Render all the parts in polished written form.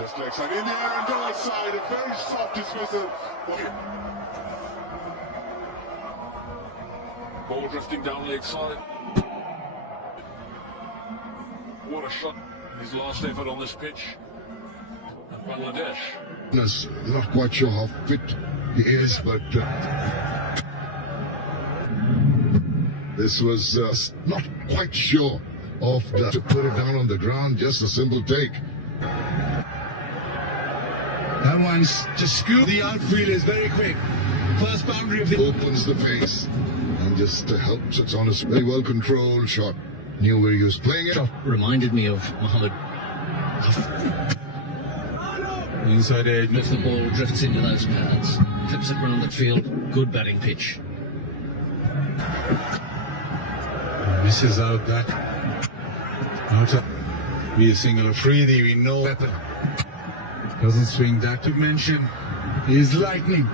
Just leg side in the air and goal side. A very soft dismissal. Ball drifting down leg side. What a shot. His last effort on this pitch. At Bangladesh. Not quite sure how fit he is, but this was not quite sure of to put it down on the ground. Just a simple take. That one's to scoop. The outfield is very quick. First boundary of the... Opens the face and just helps. It's on a very well controlled shot. Knew where he was playing it. Reminded me of Mohammed. Inside edge. If the ball drifts into those pads, clips it round the field, good batting pitch. Misses out that. Not a... Be a single Afridi, we know weapon. Doesn't swing that to mention. He's lightning.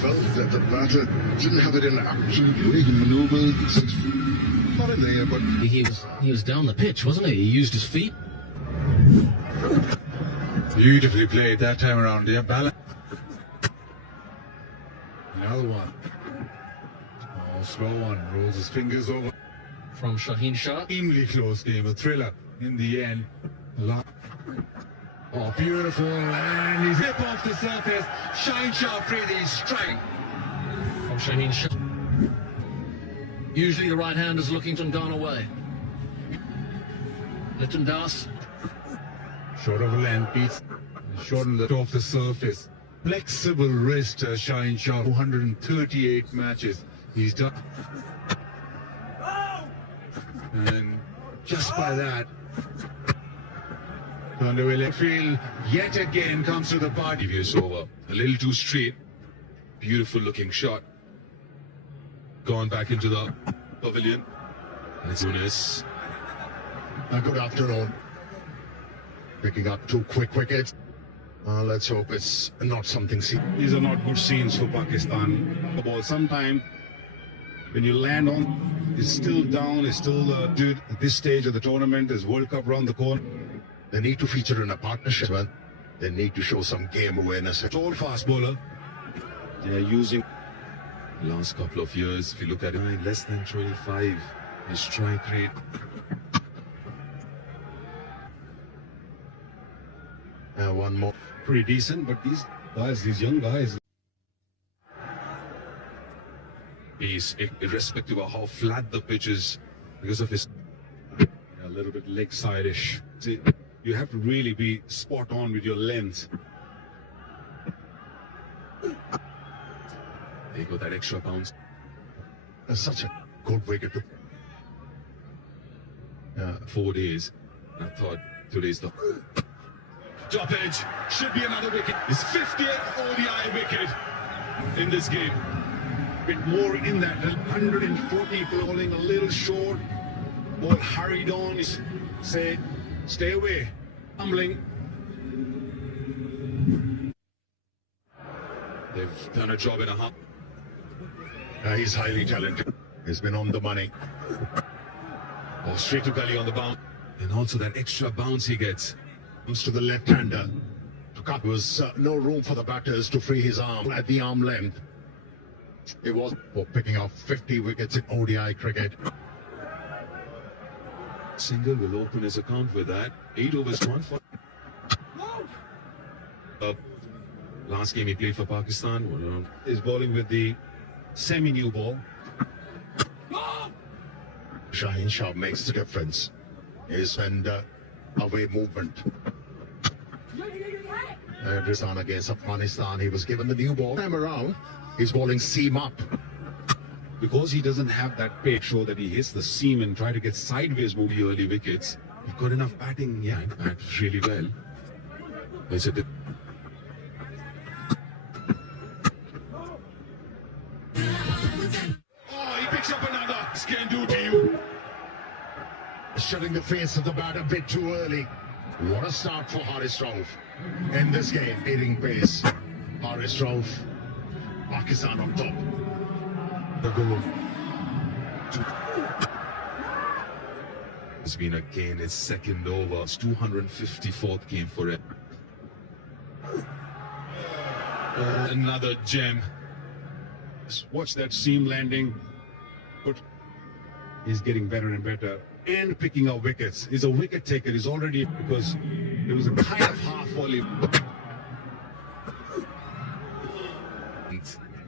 Felt that the batter didn't have it in an absolute way. He maneuvered. Not in the air, but He was down the pitch, wasn't he? He used his feet. Beautifully played that time around. Yeah, balance. Another one. Oh, slow one. Rolls his fingers over. From Shaheen Shah. Extremely close game. A thriller in the end. Oh, beautiful. And he's hip off the surface. Shaheen Shah Afridi strike. From Shaheen Shah. Usually the right hand is looking to gone away. Litton Das. Short of a length, beats. Shortened it off the surface. Flexible wrist, Shaheen Shah. 238 matches. He's done. And just by that, turned away left field. Yet again comes to the party. Previous over. A little too straight. Beautiful looking shot. Gone back into the pavilion. And it's Unis. good afternoon. Picking up 2 quick wickets. Let's hope it's not something serious. These are not good scenes for Pakistan. The ball sometime when you land on, it's still down, it's still dude, at this stage of the tournament, there's World Cup around the corner. They need to feature in a partnership, man. They need to show some game awareness. Tall fast bowler. They're using Last couple of years, if you look at it, less than 25. His strike rate. One more. pretty decent, but these guys, these young guys. He's irrespective of how flat the pitch is, because of his A little bit leg side-ish. See, you have to really be spot on with your length. They got that extra bounce. That's such a good wicket. 4 days. I thought today's the Top edge, should be another wicket. His 50th ODI wicket in this game. Bit more in that, 140 bowling a little short. Ball hurried on, he said, stay away. Humbling. They've done a job in a half. He's highly talented. He's been on the money. Oh, straight to gully on the bounce. And also that extra bounce he gets. Comes to the left-hander. To cut was no room for the batters to free his arm at the arm length. It was for picking up 50 wickets in ODI cricket. Single will open his account with that. 8 overs, 1 for. Last game he played for Pakistan. Is bowling with the semi-new ball. Shaheen Shah makes the difference. His and away movement. Pakistan against Afghanistan. He was given the new ball. Time around, he's bowling seam up. Because he doesn't have that pitch, so that he hits the seam and try to get sideways move. The early wickets. You've got enough batting. Yeah, bat really well. There's a he picks up another. This can do to you. Shutting the face of the bat a bit too early. What a start for Haris Rauf in this game, beating pace. Haris Rauf, Pakistan on top. The goal. It's been again his second over. It's 254th game for him. Another gem. Watch that seam landing. But he's getting better and better. And picking up wickets. He's a wicket taker. He's already, because there was a kind of half volley.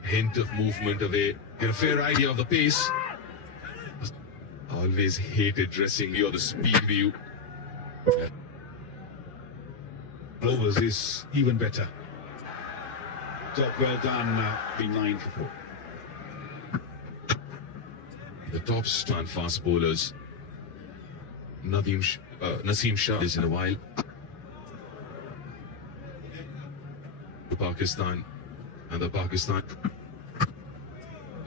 Hint of movement away. Get a fair idea of the pace. Always hated dressing view or the speed view. Overs is even better. Top well done. Being 9 for 4. The top stand fast bowlers. Naseem Shah is in a while. Pakistan and the Pakistan.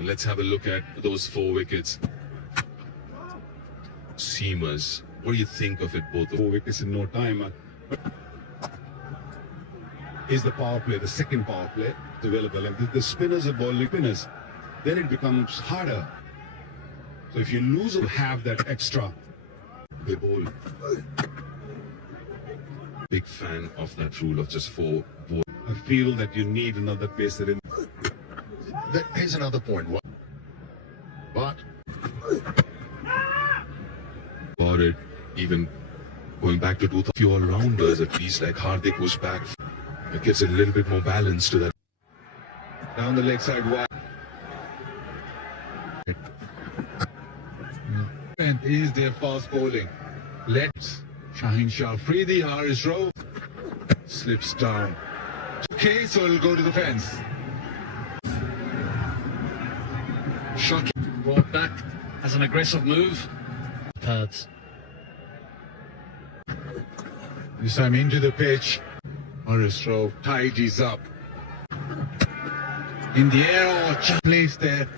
Let's have a look at those 4 wickets. Seamers. What do you think of it both? 4 wickets in no time. Is the power play, the second power play available? And if the spinners are bowling spinners, then it becomes harder. So if you lose or have that extra, They bowl. Big fan of that rule of just 4 bowls. I feel that you need another pacer in. Here's another point. But About it, even going back to 2 few all-rounders, at least like Hardik was back. It gives a little bit more balance to that. Down the leg side wide. And is their fast bowling. Let Shaheen Shah Afridi, Haris Rauf slips down. Okay, so it'll go to the fence. Shot brought back as an aggressive move. Pads. This time into the pitch. Haris Rauf tidies up. In the air, or place there.